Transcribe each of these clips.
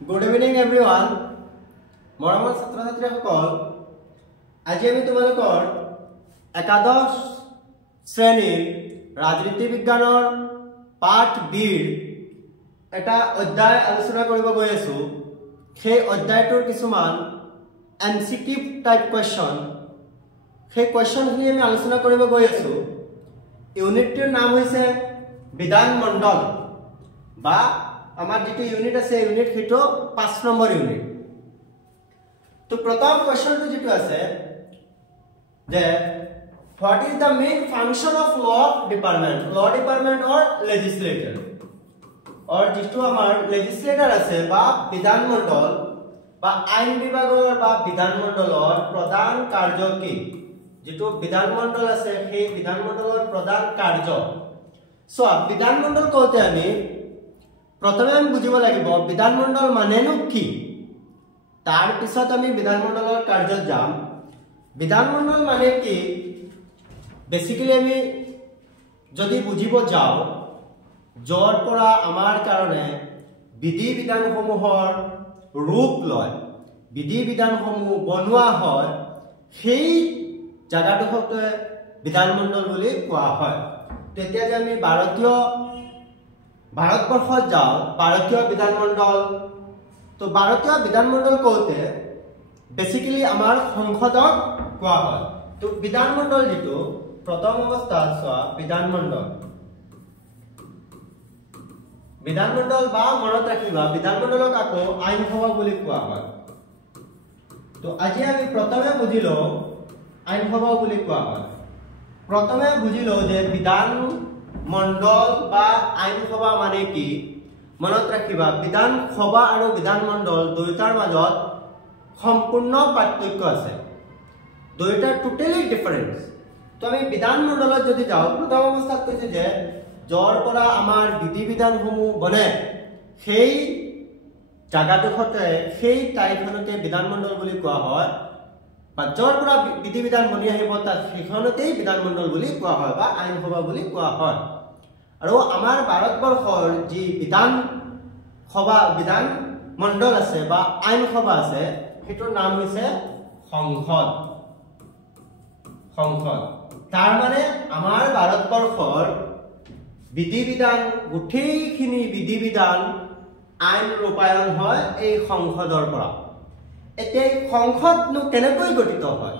Good evening everyone. মৰমৰ ছাত্ৰ ছাত্ৰীসকল, আজি আমি তোমালোকৰ একাদশ শ্ৰেণীৰ ৰাজনীতি বিজ্ঞানৰ পাঠ বিৰ এটা অধ্যায় আলোচনা কৰিব গৈ আছো। সেই অধ্যায়টোৰ কিছুমান এমসিকিউ টাইপ কোৱেশ্চন, সেই কোৱেশ্চনখিনি আমি আলোচনা কৰিব গৈ আছো। ইউনিটটোৰ নাম হৈছে বিধান মণ্ডল বা আমাৰ যেটো ইউনিট আছে ইউনিট হেটো 5 নম্বৰ ইউনিট। তো প্ৰথম কোৱেশ্চনটো যেটো আছে যে what is the main function of law department or legislator, or যেটো আমাৰ legislator আছে বা বিধান মণ্ডল বা আইন বিভাগৰ বা বিধান মণ্ডলৰ প্ৰধান কাৰ্য কি, যেটো বিধান মণ্ডল আছে সেই বিধান মণ্ডলৰ প্ৰধান কাৰ্য। সো বিধান মণ্ডল কওঁতে আমি প্ৰথমে আমি বুজিব লাগিব বিধান মণ্ডল মানেনো কি, তাৰ পিছত আমি বিধান মণ্ডলৰ কাৰ্যত যাম। বিধান মণ্ডল মানে কি বেসিক্যালি আমি যদি বুজিব যাও যৰ পৰা আমাৰ কাৰণে বিধি বিধানসমূহৰ ৰূপ লয়, বিধি বিধানসমূহ বনোৱা হয়, সেই জায়গাটোকে বিধান মণ্ডল বুলি কোৱা হয়। তেতিয়া যে আমি ভাৰতবৰ্ষত যাও ভাৰতীয় বিধান মণ্ডল, তো ভাৰতীয় বিধান মণ্ডল কওঁতে বেসিক্যালি আমাৰ সংসদক কোৱা হয়। তো বিধান মণ্ডল যেটো প্ৰথম অৱস্থাত চোৱা বিধান মণ্ডল বা মনত ৰাখিবা বিধান মণ্ডলক আকৌ আইন সভা বুলি কোৱা হয়। তো আজি আমি প্ৰথমে বুজিলো আইন সভা বুলি কোৱা হয়। প্ৰথমে বুজিলো যে বিধান মণ্ডল বা আইন সভা মানে কি। মনত ৰাখিবা বিধান সভা আৰু বিধান মণ্ডল দুইটাৰ মাজত সম্পূৰ্ণ পাৰ্থক্য আছে, দুইটা টোটালি ডিফাৰেন্স। তো আমি বিধান মণ্ডলত যদি যাও প্ৰথম অৱস্থাত কৈছে যে যৰ পৰা আমাৰ বিধি বিধানসমূহ বনে সেই জায়গাটোতে সেই ঠাইখনকে বিধান মণ্ডল বুলি কোৱা হয়, বা যৰ পৰা বিধি বিধান বনি আহিব তাত সেইখনতেই বিধান মণ্ডল বুলি কোৱা হয় বা আইন সভা বুলি কোৱা হয়। আৰু আমাৰ ভাৰতবৰ্ষৰ যি বিধান মণ্ডল আছে বা আইন সভা আছে সেইটোৰ নাম হৈছে সংসদ। তাৰ মানে আমাৰ ভাৰতবৰ্ষৰ বিধি বিধান গোটেইখিনি বিধি বিধান আইন ৰূপায়ণ হয় এই সংসদৰ পৰা। এতিয়া এই সংসদনো কেনেকৈ গঠিত হয়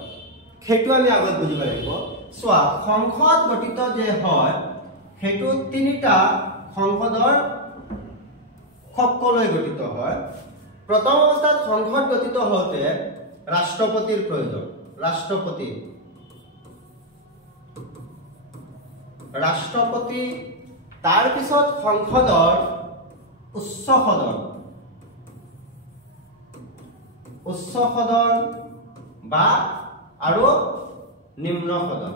সেইটো আমি আগত বুজিব লাগিব। চোৱা সংসদ গঠিত যে হয় সেইটো তিনিটা সংসদৰ কক্ষলৈ গঠিত হয়। প্ৰথম অৱস্থাত সংসদ গঠিত হওঁতে ৰাষ্ট্ৰপতিৰ প্ৰয়োজন, ৰাষ্ট্ৰপতি তাৰ পিছত সংসদৰ উচ্চ সদন বা আৰু নিম্ন সদন।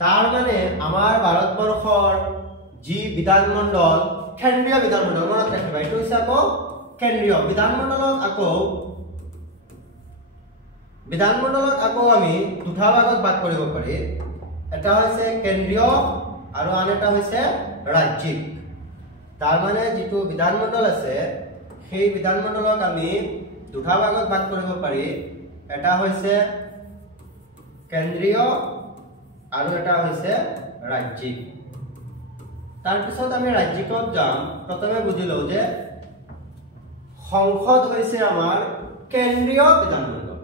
তাৰ মানে আমাৰ ভাৰতবৰ্ষৰ যি বিধান মণ্ডল কেন্দ্ৰীয় বিধান মণ্ডল, মনত ৰাখিবা এইটো হৈছে আকৌ কেন্দ্ৰীয় বিধান মণ্ডলক আকৌ আমি দুটা ভাগত ভাগ কৰিব পাৰি। এটা হৈছে কেন্দ্ৰীয় আৰু আন এটা হৈছে ৰাজ্যিক। তাৰ মানে যেটো বিধান মণ্ডল আছে সেই বিধান মণ্ডলক আমি দুটা ভাগত ভাগ কৰিব পাৰি। এটা হৈছে কেন্দ্ৰীয় আৰু এটা হৈছে ৰাজ্যিক। তাৰ পিছত আমি ৰাজ্যিকত যাম। প্ৰথমে বুজিলো যে সংসদ হৈছে আমাৰ কেন্দ্ৰীয় বিধান মণ্ডল,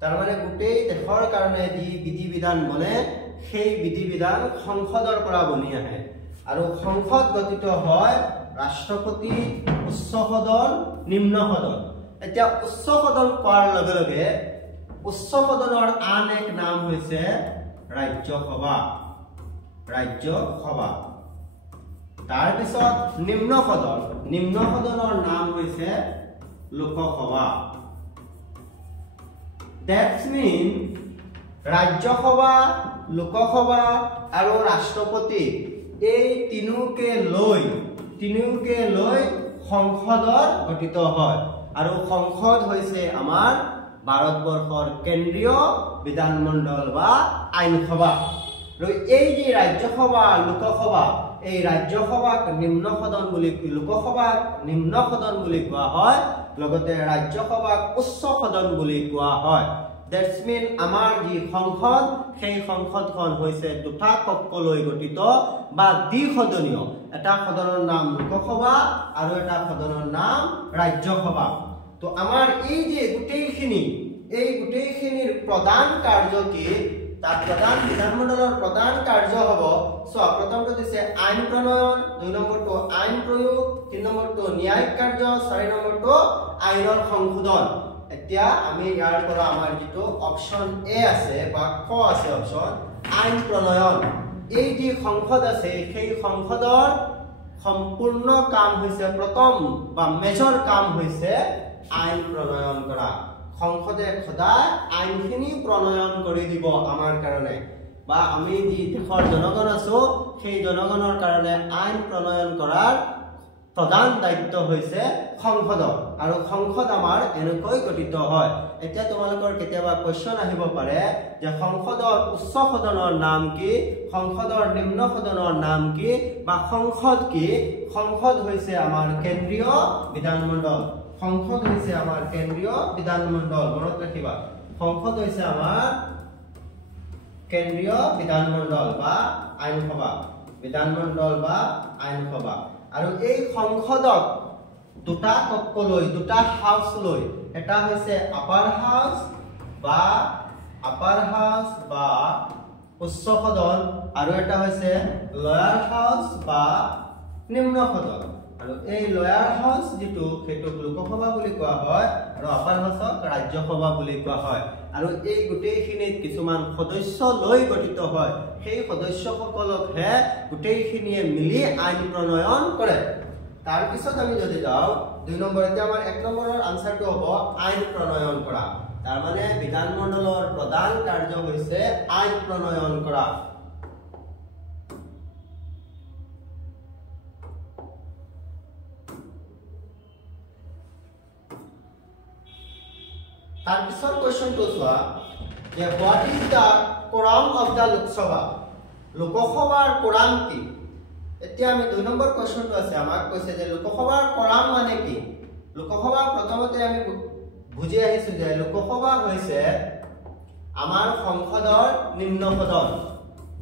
তাৰ মানে গোটেই দেশৰ কাৰণে যি বিধি বিধান বনে সেই বিধি বিধান সংসদৰ পৰা বনি আহে। আৰু সংসদ গঠিত হয় ৰাষ্ট্ৰপতি, উচ্চ সদন, নিম্ন সদন। এতিয়া উচ্চ সদন কোৱাৰ লগে লগে উচ্চ সদনৰ আন এক নাম হৈছে ৰাজ্যসভা। তাৰ পিছত নিম্ন সদনৰ নাম হৈছে লোকসভা। দ্যাটস মিন ৰাজ্যসভা, লোকসভা আৰু ৰাষ্ট্ৰপতি এই তিনিওকে লৈ সংসদৰ গঠিত হয়। আৰু সংসদ হৈছে আমাৰ ভাৰতবৰ্ষৰ কেন্দ্ৰীয় বিধান মণ্ডল বা আইন সভা। আৰু এই যে ৰাজ্যসভা লোকসভা এই ৰাজ্যসভাক নিম্ন সদন বুলি লোকসভাক নিম্ন সদন বুলি কোৱা হয় লগতে ৰাজ্যসভাক উচ্চ সদন বুলি কোৱা হয় দ্যাটস মিন আমাৰ যি সংসদ সেই সংসদখন হৈছে দুটা কক্ষলৈ গঠিত বা দ্বিসদনীয় এটা সদনৰ নাম লোকসভা আৰু এটা সদনৰ নাম ৰাজ্যসভা তো আমাৰ এই যে গোটেইখিনিৰ প্ৰধান কাৰ্য কি তাৰ প্ৰধান বিধানমণ্ডলৰ প্ৰধান কাৰ্য হব সো প্ৰথমটো দিছে আইন প্ৰণয়ন দুই নম্বৰটো আইন প্ৰয়োগ তিন নম্বৰটো ন্যায়িক কাৰ্য চাৰি নম্বৰটো আইনৰ সংশোধন এতিয়া আমি ইয়াৰ পৰা আমাৰ যেটো অপশন এ আছে বা ক আছে অপশন আইন প্ৰণয়ন এই যে সংসদ আছে সেই সংসদৰ সম্পূৰ্ণ কাম হৈছে প্ৰথম বা মেজৰ কাম হৈছে আইন প্ৰণয়ন কৰা সংসদে সদায় আইনখিনি প্ৰণয়ন কৰি দিব আমাৰ কাৰণে বা আমি যি দেশৰ জনগণ আছো সেই জনগণৰ কাৰণে আইন প্ৰণয়ন কৰাৰ প্ৰধান দায়িত্ব হৈছে সংসদৰ আৰু সংসদ আমাৰ এনেকৈ গঠিত হয় এতিয়া তোমালোকৰ কেতিয়াবা কোৱেশ্চন আহিব পাৰে যে সংসদৰ উচ্চ সদনৰ নাম কি সংসদৰ নিম্ন সদনৰ নাম কি বা সংসদ কি সংসদ হৈছে আমাৰ কেন্দ্ৰীয় বিধানমণ্ডল সংসদ হৈছে আমাৰ কেন্দ্ৰীয় বিধানমণ্ডল মনত ৰাখিবা সংসদ হৈছে আমাৰ কেন্দ্ৰীয় বিধানমণ্ডল বা আইনসভা বিধানমণ্ডল বা আইনসভা আৰু এই সংসদক দুটা কক্ষলৈ দুটা হাউস লৈ এটা হৈছে আপাৰ হাউস বা উচ্চ সদন আৰু এটা হৈছে লয়াৰ হাউস বা নিম্ন সদন আৰু এই লয়াৰ হাউস যেটো হেতুক লোকসভা বুলি কোৱা হয় আৰু আপাৰ হাউসক ৰাজ্যসভা বুলি কোৱা হয় আৰু এই গোটেইখিনিত কিছুমান সদস্য লৈ গঠিত হয় সেই সদস্যসকলকহে গোটেইখিনিয়ে মিলি আইন প্ৰণয়ন কৰে তাৰ পিছত আমি যদি যাও 2 নম্বৰ এতিয়া আমাৰ 1 নম্বৰৰ আনসাৰটো হ'ব আইন প্ৰণয়ন কৰা তাৰ মানে বিধানমণ্ডলৰ প্ৰধান কাৰ্য হৈছে আইন প্ৰণয়ন কৰা তাৰ পিছত কোৱেশ্চনটো চোৱা যে what is the quorum of the Lok Sabha লোকসভাৰ কোৰাম কি এতিয়া আমি 2 নম্বৰ কোৱেশ্চনটো আছে আমাক কৈছে যে লোকসভাৰ কোৰাম মানে কি লোকসভা প্ৰথমতে আমি বুজি আহিছো যে লোকসভা হৈছে আমাৰ সংসদৰ নিম্ন সদন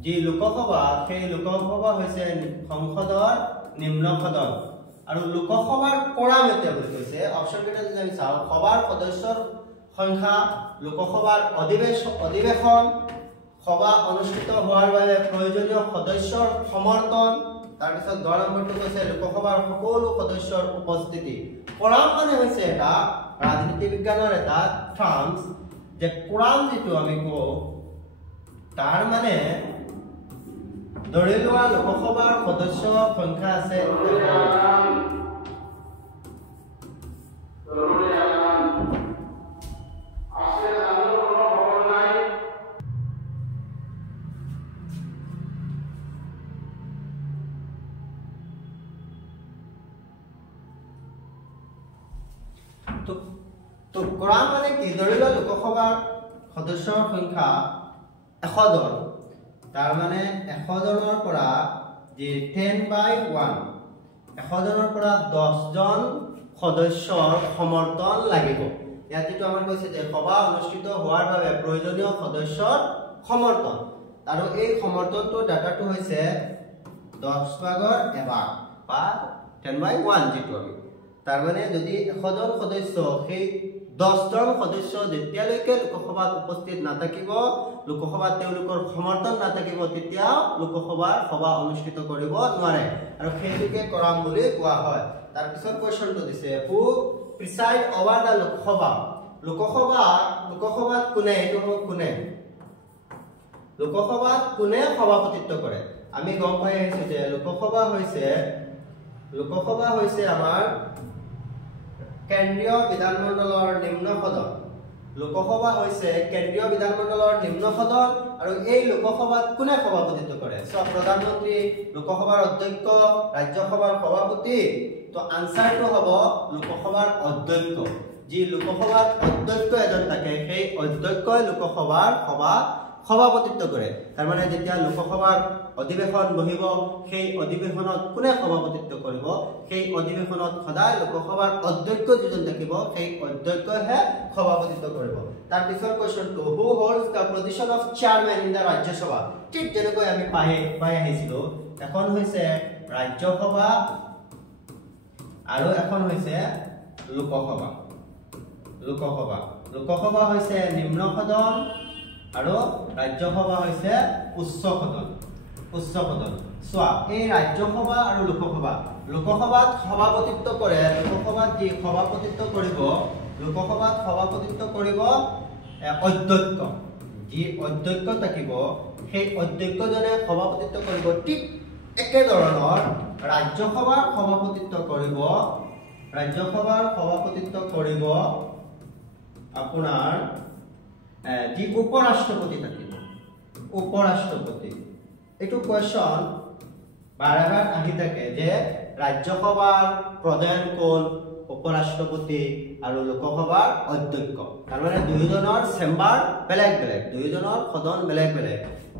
যি লোকসভা সেই লোকসভা হৈছে সংসদৰ নিম্ন সদন আৰু লোকসভাৰ কোৰাম এটা বুলি কৈছে অপচন কেইটা যদি আমি চাও সভাৰ সদস্যৰ সংখ্যা লোকসভাৰ অধিবেশন সভা অনুষ্ঠিত হোৱাৰ বাবে প্ৰয়োজনীয় সদস্যৰ সমৰ্থন তাৰ পিছত 10 নম্বৰটো কৈছে লোকসভাৰ সকলো সদস্যৰ উপস্থিতি কোৰাম মানে হৈছে এটা ৰাজনীতি বিজ্ঞানৰ এটা টাৰ্মছ যে কোৰাম যেটো আমি কও তাৰ মানে ধৰি লোৱা লোকসভাৰ সদস্যৰ সংখ্যা আছে তো কোৰাম মানে কি ধৰি লোৱা লোকসভাৰ সদস্যৰ সংখ্যা 100 জন তাৰ মানে 100 জনৰ পৰা যে 10/1 100 জনৰ পৰা 10 জন সদস্যৰ সমৰ্থন লাগিব ইয়াত যেটো আমাৰ কৈছে যে সভা অনুষ্ঠিত হোৱাৰ বাবে প্ৰয়োজনীয় সদস্যৰ সমৰ্থন আৰু এই সমৰ্থনটো ডাটাটো হৈছে 10/1 বা 10/1 যেটো আমি তাৰ মানে যদি 100 জন সদস্য সেই 10 জন সদস্য যেতিয়ালৈকে লোকসভাত উপস্থিত নাথাকিব লোকসভাত তেওঁলোকৰ সমৰ্থন নাথাকিব তেতিয়া লোকসভাৰ সভা অনুষ্ঠিত কৰিব নোৱাৰে আৰু সেইটোকে কোৰাম বুলি কোৱা হয় তাৰ পিছত কোৱেশ্চনটো দিছে হু প্ৰিসাইড ওভাৰ দা লোকসভাত কোনে সভাপতিত্ব কৰে আমি গম পাই আহিছো যে লোকসভা হৈছে আমাৰ কেন্দ্ৰীয় বিধানমণ্ডলৰ নিম্ন সদন লোকসভা হৈছে কেন্দ্ৰীয় বিধানমণ্ডলৰ নিম্ন সদন আৰু এই লোকসভাত কোনে সভাপতিত্ব কৰে সব প্ৰধানমন্ত্ৰী লোকসভাৰ অধ্যক্ষ ৰাজ্যসভাৰ সভাপতি তো আনসাৰটো হ'ব লোকসভাৰ অধ্যক্ষ যি লোকসভাৰ অধ্যক্ষ এজন থাকে সেই অধ্যক্ষই লোকসভাৰ সভা সভাপতিত্ব কৰে তাৰ মানে যেতিয়া লোকসভাৰ অধিবেশন বহিব সেই অধিবেশনত কোনে সভাপতিত্ব কৰিব সেই অধিবেশনত সদায় লোকসভাৰ অধ্যক্ষ যিজন থাকিব সেই অধ্যক্ষহে সভাপতিত্ব কৰিব তাৰ পিছৰ কোৱেশ্চনটো who holds the position of chairman in the Rajya Sabha ঠিক যেনেকৈ আমি পাই আহিছিলো এখন হৈছে ৰাজ্যসভা আৰু এখন হৈছে লোকসভা লোকসভা হৈছে নিম্ন সদন আৰু ৰাজ্যসভা হৈছে উচ্চ সদন সোয়া এই ৰাজ্যসভা আৰু লোকসভাত সভাপতিত্ব কৰে লোকসভাত যি সভাপতিত্ব কৰিব অধ্যক্ষ যি অধ্যক্ষ থাকিব সেই অধ্যক্ষজনে সভাপতিত্ব কৰিব ঠিক একে ধৰণৰ ৰাজ্যসভাৰ সভাপতিত্ব কৰিব আপোনাৰ যি উপৰাষ্ট্ৰপতি থাকিব এইটো কোৱেশ্চন বাৰে আহি থাকে যে ৰাজ্যসভাৰ প্ৰধান কোন উপৰাষ্ট্ৰপতি আৰু লোকসভাৰ অধ্যক্ষ তাৰ মানে দুয়োজনৰ চেম্বাৰ বেলেগ দুয়োজনৰ সদন বেলেগ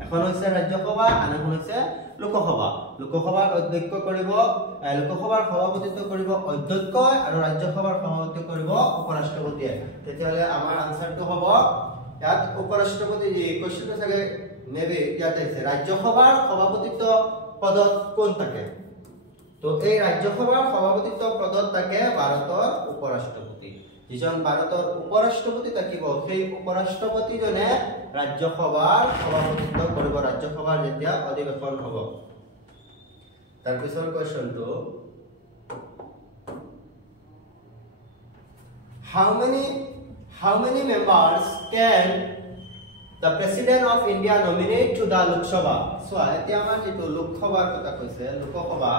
এখন হৈছে ৰাজ্যসভা আন এখন হৈছে লোকসভাৰ অধ্যক্ষ কৰিব লোকসভাৰ সভাপতিত্ব কৰিব অধ্যক্ষ আৰু ৰাজ্যসভাৰ সভাপতিত্ব কৰিব উপৰাষ্ট্ৰপতিয়ে তেতিয়াহলে আমাৰ আনসাৰটো হ'ব ইয়াত উপৰাষ্ট্ৰপতি যি কোৱেশ্চনটো থাকে মেবি ইয়াত আছে ৰাজ্যসভাৰ সভাপতিত্ব পদত কোন থাকে তো এই ৰাজ্যসভাৰ সভাপতিত্ব পদত থাকে ভাৰতৰ উপৰাষ্ট্ৰপতি যিজন ভাৰতৰ উপৰাষ্ট্ৰপতি থাকিব সেই উপৰাষ্ট্ৰপতিজনে ৰাজ্যসভাৰ সভাপতিত্ব কৰিব ৰাজ্যসভাৰ যেতিয়া অধিবেশন হ'ব তাৰ পিছৰ কোৱেশ্চনটো how many members can the president of India nominate to the Lok Sabha so এতিয়া আমাৰ যেটো লোকসভাৰ কথা কৈছে লোকসভা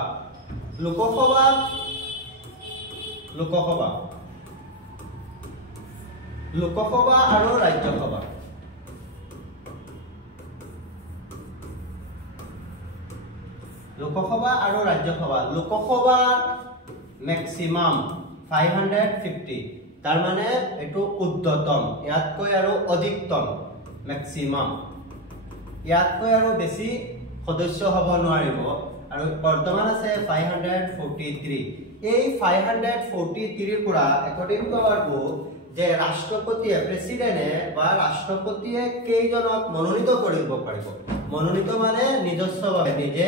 আৰু ৰাজ্যসভা লোকসভাৰ ম্যাক্সিমাম 550 তাৰ মানে এটো উদ্ধতম ইয়াতকৈ আৰু অধিকতম ম্যাক্সিমাম ইয়াতকৈ আৰু বেছি সদস্য হ'ব নোৱাৰিব আৰু বৰ্তমান আছে 543 এই 543 পৰা একৰ্ডিং টু আৱাৰ বুক যে ৰাষ্ট্ৰপতিয়ে প্ৰেসিডেন্টে বা ৰাষ্ট্ৰপতিয়ে কেইজনক মনোনীত কৰিব পাৰিব মনোনীত মানে নিজস্বভাৱে নিজে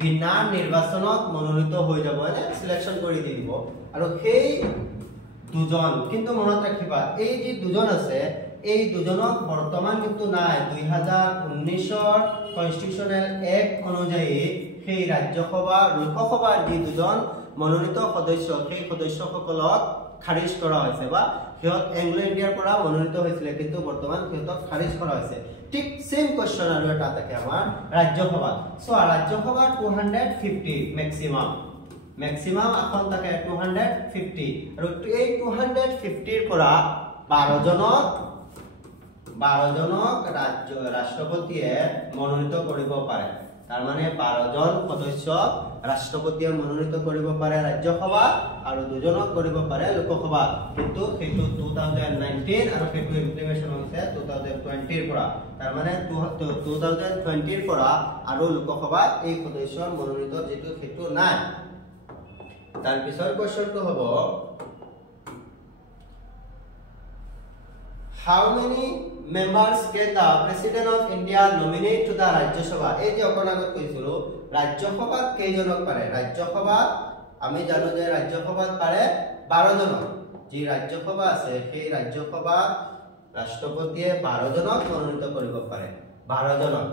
বিনা নিৰ্বাচনত মনোনীত হৈ যাব মানে সিলেকশন কৰি দিব আৰু সেই দুজন কিন্তু মনত ৰাখিবা এই যে দুজন আছে এই দুজনক বৰ্তমান কিন্তু নাই 2019 ৰ কনস্টিটিউশনাল এক্ট অনুযায়ী সেই ৰাজ্যসভা লোকসভাৰ যি দুজন মনোনীত সদস্য সেই সদস্যসকলক খাৰিজ কৰা হৈছে বা হিয়ত এংলো ইণ্ডিয়াৰ পৰা মনোনীত হৈছিল কিন্তু বৰ্তমান হিয়তক খাৰিজ কৰা হৈছে ঠিক সেম কোৱেশ্চন আৰু এটা থাকে আমাৰ ৰাজ্যসভা সো ৰাজ্যসভা 250 ম্যাক্সিমাম এখন থাকে 250 আৰু এই 250 ৰ পৰা 12 জনক ৰাষ্ট্ৰপতিয়ে মনোনীত কৰিব পাৰে তাৰ মানে 12 জন সদস্য ৰাষ্ট্ৰপতিয়ে মনোনীত কৰিব পাৰে ৰাজ্যসভা আৰু দুজনক কৰিব পাৰে লোকসভা কিন্তু সেইটো 2019 আৰু সেইটো ইমপ্লিমেন্টেশন হৈছে 2020 ৰ পৰা তাৰ মানে 2020 ৰ পৰা আৰু লোকসভা এই সদস্যৰ মনোনীত যেটো সেইটো নাই তাৰ পিছৰ কোৱেশ্চনটো হ'ব how many members can the president of India nominate to the Rajya Sabha এই যে অকনাগত কৈছিলো ৰাজ্যসভাত কেইজনক পাৰে ৰাজ্যসভাত আমি জানো যে ৰাজ্যসভাত পাৰে 12 জনক যি ৰাজ্যসভা আছে সেই ৰাজ্যসভাত ৰাষ্ট্ৰপতিয়ে 12 জনক মনোনীত কৰিব পাৰে 12 জনক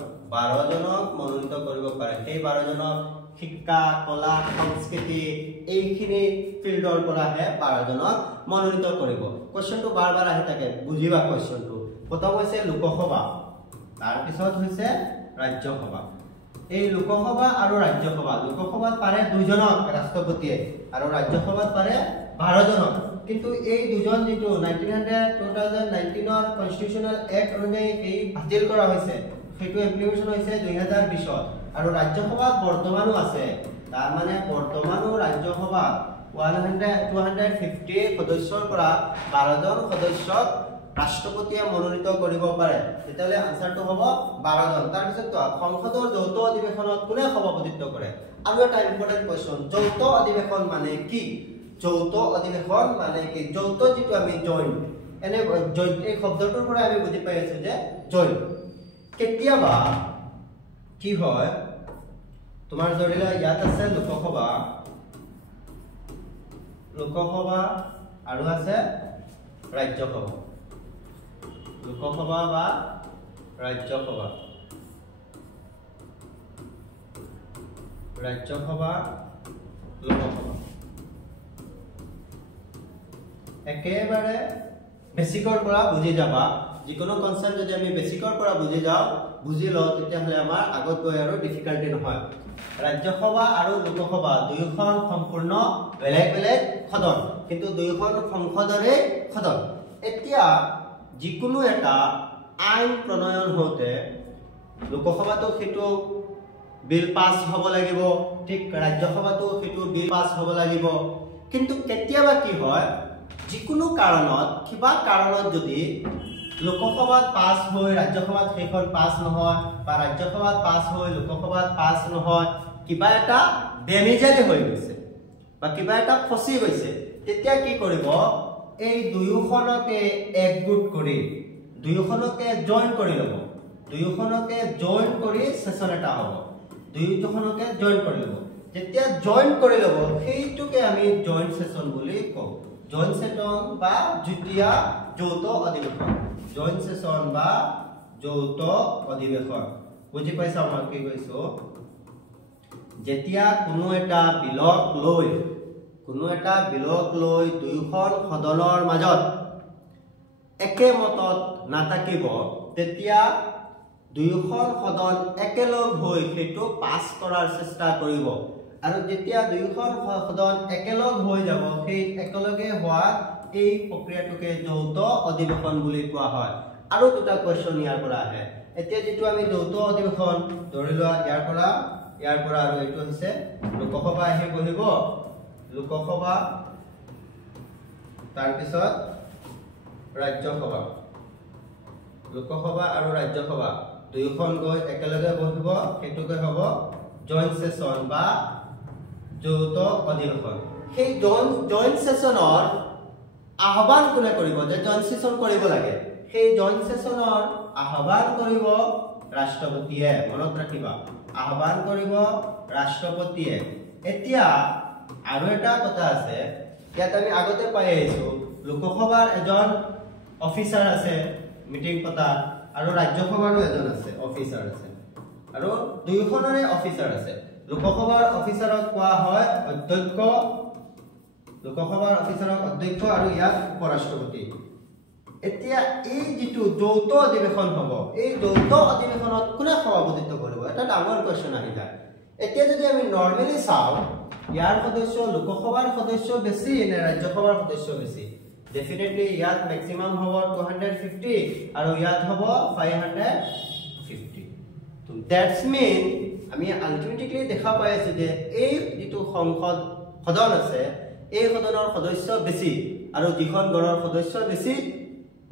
মনোনীত কৰিব পাৰে সেই 12 জনক শিক্ষা কলা সংস্কৃতি এইখিনি ফিল্ডৰ পৰা হে 12 জনক মনোনীত কৰিব কোৱেশ্চনটো বাৰবাৰ আহি থাকে বুজিবা কোৱেশ্চনটো প্ৰথম হৈছে লোকসভা তাৰ পিছত হৈছে ৰাজ্যসভা এই লোকসভা আৰু ৰাজ্যসভা লোকসভাত পাৰে 2 জনক ৰাষ্ট্ৰপতিয়ে আৰু ৰাজ্যসভাত পাৰে 12 জনক কিন্তু এই দুজন যেটো 2019 ৰ কনস্টিটিউশনাল এক্ট অনুযায়ী এই বাতিল কৰা হৈছে সেইটো ইমপ্লিমেন্টেশন হৈছে 2020 ত আৰু ৰাজ্যসভাত বৰ্তমানো আছে তাৰ মানে বৰ্তমানো ৰাজ্যসভা 250 সদস্যৰ পৰা 12 জন সদস্যক ৰাষ্ট্ৰপতিয়ে মনোনীত কৰিব পাৰে তেতিয়াহলে আনসাৰটো হ'ব 12 জন তাৰ পিছত সংসদৰ যৌথ অধিৱেশনত কোনে সভাপতিত্ব কৰে আৰু এটা ইম্পৰ্টেন্ট কোৱেশ্চন যৌথ অধিৱেশন মানে কি যৌথ অধিৱেশন মানে কি যৌথ যেটো আমি জইন এনে এই শব্দটোৰ পৰা আমি বুজি পাই আছো যে জইন কেতিয়াবা কি হয় তোমাৰ ধৰিলা ইয়াত আছে লোকসভা আৰু আছে ৰাজ্যসভা লোকসভা বা ৰাজ্যসভা লোকসভা একেবাৰে বেসিকৰ পৰা বুজি যাবা যিকোনো কনসেপ্ট যদি আমি বেসিকৰ পৰা বুজি লও তেতিয়াহলে আমাৰ আগত গৈ আৰু ডিফিকাল্টি নহয় ৰাজ্যসভা আৰু লোকসভা দুয়োখন সম্পূৰ্ণ বেলেগ বেলেগ সদন কিন্তু দুয়োখন সংসদৰে সদন এতিয়া যিকোনো এটা আইন প্ৰণয়ন হওঁতে লোকসভাটো হেতু বিল পাস হ'ব লাগিব ঠিক ৰাজ্যসভাটো হেতু বিল পাস হ'ব লাগিব কিন্তু কেতিয়াবা কি হয় যিকোনো কাৰণত কিবা কাৰণত যদি লোকসভাত পাস হৈ ৰাজ্যসভাত সেইখন পাস নহয় বা ৰাজ্যসভাত পাস হৈ লোকসভাত পাস নহয় কিবা এটা ডেমেজে হৈ গৈছে বা কিবা এটা ফসি গৈছে তেতিয়া কি কৰিব এই দুয়োখনকে একগোট কৰি দুয়োখনকে জয়েন কৰি ল'ব দুয়োখনকে জয়েন কৰি সেশন এটা হ'ব দুয়োখনকে জয়েন কৰি ল'ব যেতিয়া জয়েন কৰি ল'ব সেইটোকে আমি জয়েন্ট সেশন বুলি কওঁ জয়েন্ট সেশন বা যুটীয়া যৌথ অধিৱেশন জয়েন্ট সেশন বা যৌথ অধিৱেশন বুজি পাইছা মই কি কৈছো যেতিয়া কোনো এটা বিলক লৈ দুয়োখন সদনৰ মাজত একেমতত নাথাকিব তেতিয়া দুয়োখন সদন একেলগ হৈ হেতু পাস কৰাৰ চেষ্টা কৰিব আৰু যেতিয়া দুয়োখন সদন একেলগ হৈ যাব সেই একেলগে হোৱা এই প্ৰক্ৰিয়াটোকে যৌথ অধিৱেশন বুলি কোৱা হয় আৰু দুটা কোৱেশ্চন ইয়াৰ পৰা আহে এতিয়া যেটো আমি যৌথ অধিৱেশন ধৰি লোৱা ইয়াৰ পৰা আৰু এইটো হৈছে লোকসভা আহি বহিব লোকসভা তাৰ পিছত ৰাজ্যসভা লোকসভা আৰু ৰাজ্যসভা দুয়োখন গৈ একেলগে বহিব হেতুকে হ'ব জয়েন্ট সেশন বা যৌথ অধিৱেশন সেই জয়েন্ট সেশনৰ আহ্বান কোনে কৰিব যে জয়েন্ট সেশন কৰিব লাগে সেই জয়েন্ট সেশনৰ আহ্বান কৰিব ৰাষ্ট্ৰপতিয়ে মনত ৰাখিবা আহ্বান কৰিব ৰাষ্ট্ৰপতিয়ে এতিয়া আৰু এটা কথা আছে ইয়াত আমি আগতে পাই আহিছো লোকসভাৰ এজন অফিচাৰ আছে মিটিং পতা আৰু ৰাজ্যসভাৰো এজন আছে অফিচাৰ আছে আৰু দুয়োখনৰে অফিচাৰ আছে লোকসভাৰ অফিচাৰক কোৱা হয় অধ্যক্ষ লোকসভাৰ অফিচাৰক অধ্যক্ষ আৰু ইয়াক উপৰাষ্ট্ৰপতি এতিয়া এই যেটো যৌথ অধিৱেশন হ'ব এই যৌথ অধিৱেশনত কোনে সভাপতিত্ব কৰিব এটা ডাঙৰ কোৱেশ্চন আহি যায় এতিয়া যদি আমি নৰমালি চাও ইয়াৰ সদস্য লোকসভাৰ সদস্য বেছি নে ৰাজ্যসভাৰ সদস্য বেছি ডেফিনেটলি ইয়াত ম্যাক্সিমাম হ'ব 250 আৰু ইয়াত হ'ব 550 তো দ্যাটস মিন আমি আলটিমেটলি দেখা পাই আছো যে এই যেটো সংসদ সদন আছে এই সদনৰ সদস্য বেছি আৰু যিখন গণৰ সদস্য বেছি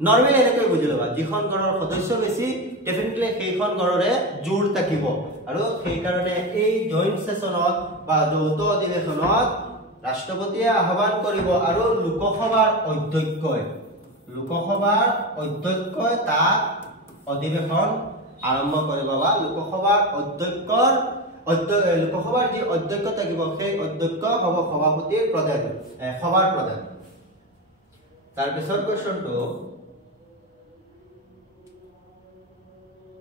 নৰমালি এনেকৈ বুজি লবা যিখন গণৰ সদস্য বেছি ডেফিনেটলি সেইখন গণৰে জোৰ থাকিব আৰু সেই কাৰণে এই জয়েন্ট সেশনত বা যৌথ অধিৱেশনত ৰাষ্ট্ৰপতিয়ে আহ্বান কৰিব আৰু লোকসভাৰ অধ্যক্ষই তা অধিৱেশন আৰম্ভ কৰিব বা লোকসভাৰ লোকসভাৰ যি অধ্যক্ষ থাকিব সেই অধ্যক্ষ হ'ব সভাপতিৰ সভাৰ প্ৰধান তাৰ পিছত কোৱেশ্চনটো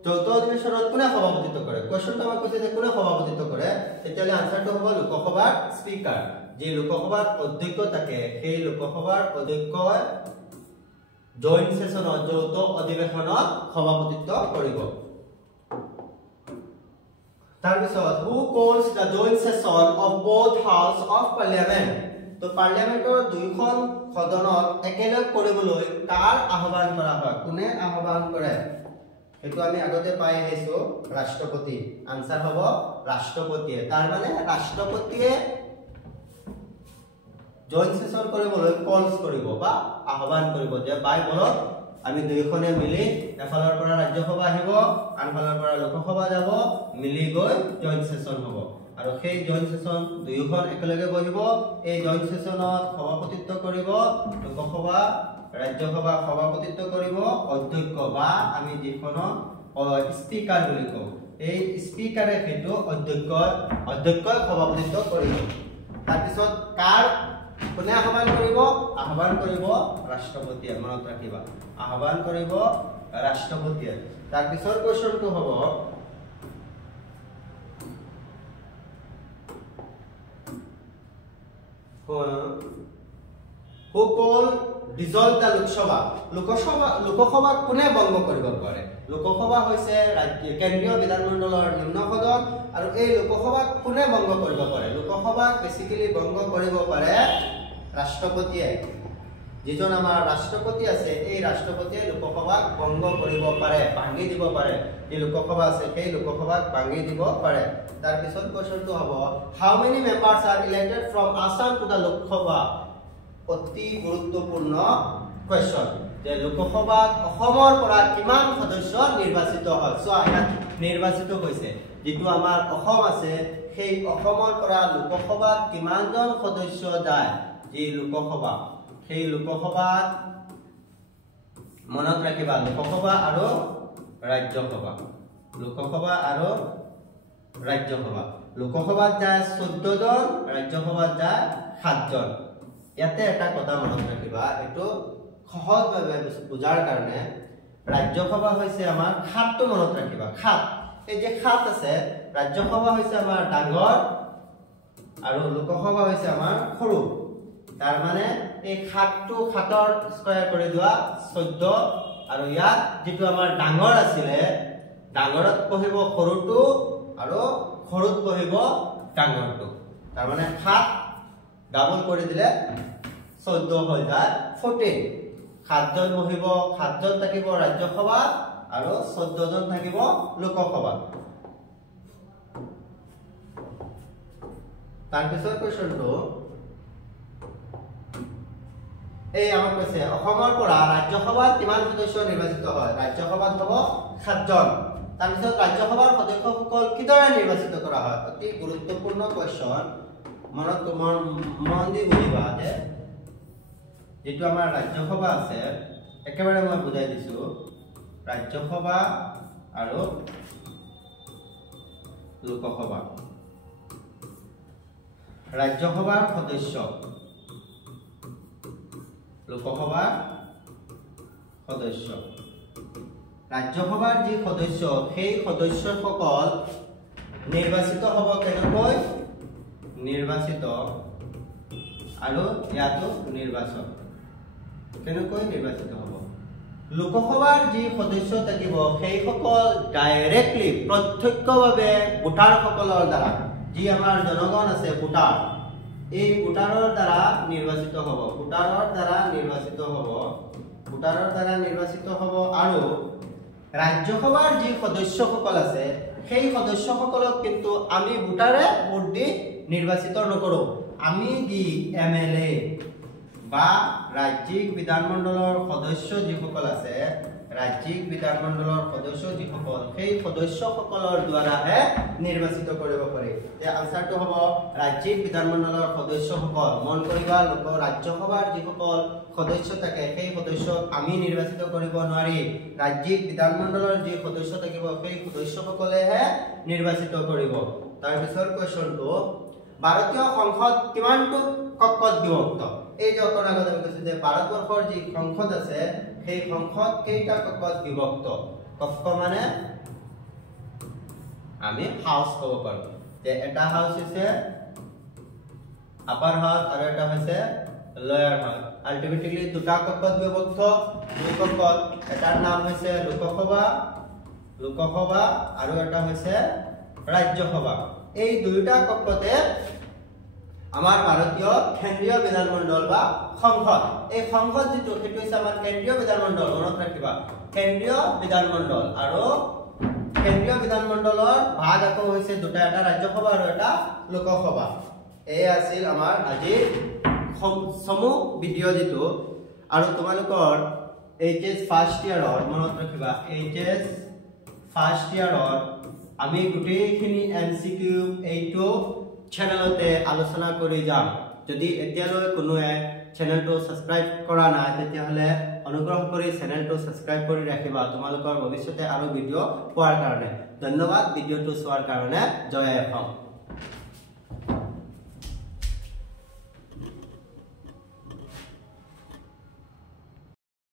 যৌথ অধিৱেশনত কোনে সভাপতিত্ব কৰে কোৱেশ্চনটো আমাক কৈছে যে কোনে সভাপতিত্ব কৰে তেতিয়ালে আনসাৰটো হ'ব লোকসভাৰ স্পিকাৰ যে লোকসভাৰ অধ্যক্ষ থাকে সেই লোকসভাৰ অধ্যক্ষই জয়েন্ট সেশনত যৌথ অধিৱেশনত সভাপতিত্ব কৰিব তাৰ পিছত who calls the joint session of both house of parliament তো পাৰ্লিয়ামেন্টৰ দুইখন সদনত একেলগ কৰিবলৈ কাৰ আহ্বান কৰা হয় কোনে আহ্বান কৰে এটো আমি আগতে পাই আহিছো ৰাষ্ট্ৰপতি আনসাৰ হ'ব ৰাষ্ট্ৰপতিয়ে তাৰ মানে ৰাষ্ট্ৰপতিয়ে জয়েন্ট সেশন কৰিবলৈ কলস কৰিব বা আহ্বান কৰিব যে বাই বলক আমি দুইখনে মিলি এফালৰ পৰা ৰাজ্যসভা আহিব আনফালৰ পৰা লোকসভা যাব মিলি গৈ জইন্ট সেশন হ'ব আৰু সেই জইন্ট সেশন দুইখন একেলগে বহিব এই জইন্ট সেশনত সভাপতিত্ব কৰিব লোকসভা ৰাজ্যসভা সভাপতিত্ব কৰিব অধ্যক্ষ বা আমি যিখন স্পিকাৰ বুলি কওঁ এই স্পিকাৰে হেতু অধ্যক্ষই সভাপতিত্ব কৰিব তাৰ পিছত কাৰ কোনে আহ্বান কৰিব ৰাষ্ট্ৰপতিয়ে মনত ৰাখিবা আহ্বান কৰিব ৰাষ্ট্ৰপতিয়ে তাৰ পিছৰ কোৱেশ্চনটো হ'ব who call dissolve the Lok Sabha কোনে ভংগ কৰিব পাৰে লোকসভা হৈছে কেন্দ্ৰীয় বিধানমণ্ডলৰ নিম্ন সদন আৰু এই লোকসভা কোনে ভংগ কৰিব পাৰে লোকসভা বেসিক্যালি ভংগ কৰিব পাৰে ৰাষ্ট্ৰপতিয়ে যিজন আমাৰ ৰাষ্ট্ৰপতি আছে এই ৰাষ্ট্ৰপতিয়ে লোকসভাক ভংগ কৰিব পাৰে ভাঙি দিব পাৰে এই লোকসভা আছে সেই লোকসভাক ভাঙি দিব পাৰে তাৰ পিছত কোৱেশ্চনটো হ'ব how many members are elected from Assam to the Lok Sabha অতি গুৰুত্বপূৰ্ণ কোৱেশ্চন যে লোকসভাত অসমৰ পৰা কিমান সদস্য নিৰ্বাচিত হয় সো ইয়াত নিৰ্বাচিত হৈছে যেটো আমাৰ অসম আছে সেই অসমৰ পৰা লোকসভাত কিমানজন সদস্য যায় যে লোকসভা সেই লোকসভাত মনত ৰাখিবা লোকসভা আৰু ৰাজ্যসভা লোকসভাত যায় 14 জন ৰাজ্যসভাত যায় 7 জন ইয়াতে এটা কথা মনত ৰাখিবা এটো সহজভাৱে বুজাৰ কাৰণে ৰাজ্যসভা হৈছে আমাৰ খাতটো মনত ৰাখিবা খাত এই যে খাত আছে ৰাজ্যসভা হৈছে আমাৰ ডাঙৰ আৰু লোকসভা হৈছে আমাৰ সৰু তাৰ মানে এই খাতটো খাতৰ স্কয়াৰ কৰি দিয়া 14 আৰু ইয়াত যেটো আমাৰ ডাঙৰ আছিল ডাঙৰত পঢ়িব সৰুটো আৰু সৰুত পঢ়িব ডাঙৰটো তাৰ মানে খাত ডাবল কৰি দিলে 14 হৈ যায় 14 খাতজন বহিব খাতজন থাকিব ৰাজ্যসভা আৰু 14 জন থাকিব লোকসভা তাৰ পিছৰ কোৱেশ্চনটো এই আমাক কৈছে অসমৰ পৰা ৰাজ্যসভাত কিমান সদস্য নিৰ্বাচিত হয় ৰাজ্যসভাত হ'ব 7 জন তাৰ পিছত ৰাজ্যসভাৰ সদস্যসকল কিদৰে নিৰ্বাচিত কৰা হয় অতি গুৰুত্বপূৰ্ণ কোৱেশ্চন মন দি বুজিবা যে যেটো আমাৰ ৰাজ্যসভা আছে একেবাৰে মই বুজাই দিছো ৰাজ্যসভা আৰু লোকসভা ৰাজ্যসভাৰ সদস্য লোকসভাৰ সদস্য ৰাজ্যসভাৰ যি সদস্য সেই সদস্যসকল নিৰ্বাচিত হ'ব কেনেকৈ নিৰ্বাচিত আৰু ইয়াতো নিৰ্বাচন কেনেকৈ নিৰ্বাচিত হ'ব লোকসভাৰ যি সদস্য থাকিব সেই সকল ডাইৰেক্টলি প্ৰত্যক্ষভাৱে ভোটাৰসকলৰ দ্বাৰা যি আমাৰ জনগণ আছে ভোটাৰ এই ভোটাৰৰ দ্বাৰা নিৰ্বাচিত হ'ব আৰু ৰাজ্যসভাৰ যি সদস্যসকল আছে সেই সদস্যসকলক কিন্তু আমি ভোটাৰে ভোট দি নিৰ্বাচিত নকৰো আমি দি এমএলএ বা ৰাজ্যিক বিধানমণ্ডলৰ সদস্য যিসকল আছে ৰাজ্যিক বিধানমণ্ডলৰ সদস্য যিসকল সেই সদস্যসকলৰ দ্বাৰাহে নিৰ্বাচিত কৰিব পাৰি এই আনসাৰটো হ'ব ৰাজ্যিক বিধানমণ্ডলৰ সদস্যসকল মন কৰিবা ৰাজ্যসভাৰ যিসকল সদস্য থাকে সেই সদস্যক আমি নিৰ্বাচিত কৰিব নোৱাৰি ৰাজ্যিক বিধানমণ্ডলৰ যি সদস্য থাকিব সেই সদস্যসকলেহে নিৰ্বাচিত কৰিব তাৰ পিছৰ কোৱেশ্চনটো ভাৰতীয় সংসদ কিমানটো কক্ষত বিভক্ত এই যে অকণ আগতে আমি কৈছো যে ভাৰতবৰ্ষৰ যি সংসদ আছে সেই সংসদ কেইটা কক্ষত বিভক্ত কক্ষ মানে আমি হাউস ক'ব পাৰো যে এটা হাউস হৈছে আপাৰ হাউস আৰু এটা হৈছে লোয়াৰ হাউস আলটিমেটলি দুটা কক্ষত বিভক্ত দুই কক্ষত এটাৰ নাম হৈছে লোকসভা আৰু এটা হৈছে ৰাজ্যসভা এই দুইটা কক্ষতে আমাৰ ভাৰতীয় কেন্দ্ৰীয় বিধানমণ্ডল বা সংসদ এই সংসদ যেটো হেতু হৈছে আমাৰ কেন্দ্ৰীয় বিধানমণ্ডল মনত ৰাখিবা কেন্দ্ৰীয় বিধানমণ্ডল আৰু কেন্দ্ৰীয় বিধানমণ্ডলৰ ভাগ আকৌ হৈছে দুটা এটা ৰাজ্যসভা আৰু এটা লোকসভা এই আছিল আমাৰ আজি সমু ভিডিও যেটো আৰু তোমালোকৰ এইচএস ফাৰ্স্ট ইয়াৰৰ মনত ৰাখিবা এইচএস ফাৰ্স্ট ইয়াৰৰ আমি গুটেইখিনি এমসিকিউ এইটো চেনেলতে আলোচনা কৰি যাম যদি এতিয়ালৈ কোনোৱে চেনেলটো সাবস্ক্ৰাইব কৰা নাই তেতিয়াহলে অনুগ্ৰহ কৰি চেনেলটো সাবস্ক্ৰাইব কৰি ৰাখিবা তোমালোকৰ ভৱিষ্যতে আৰু ভিডিও পোৱাৰ কাৰণে ধন্যবাদ ভিডিওটো চোৱাৰ কাৰণে জয় অসম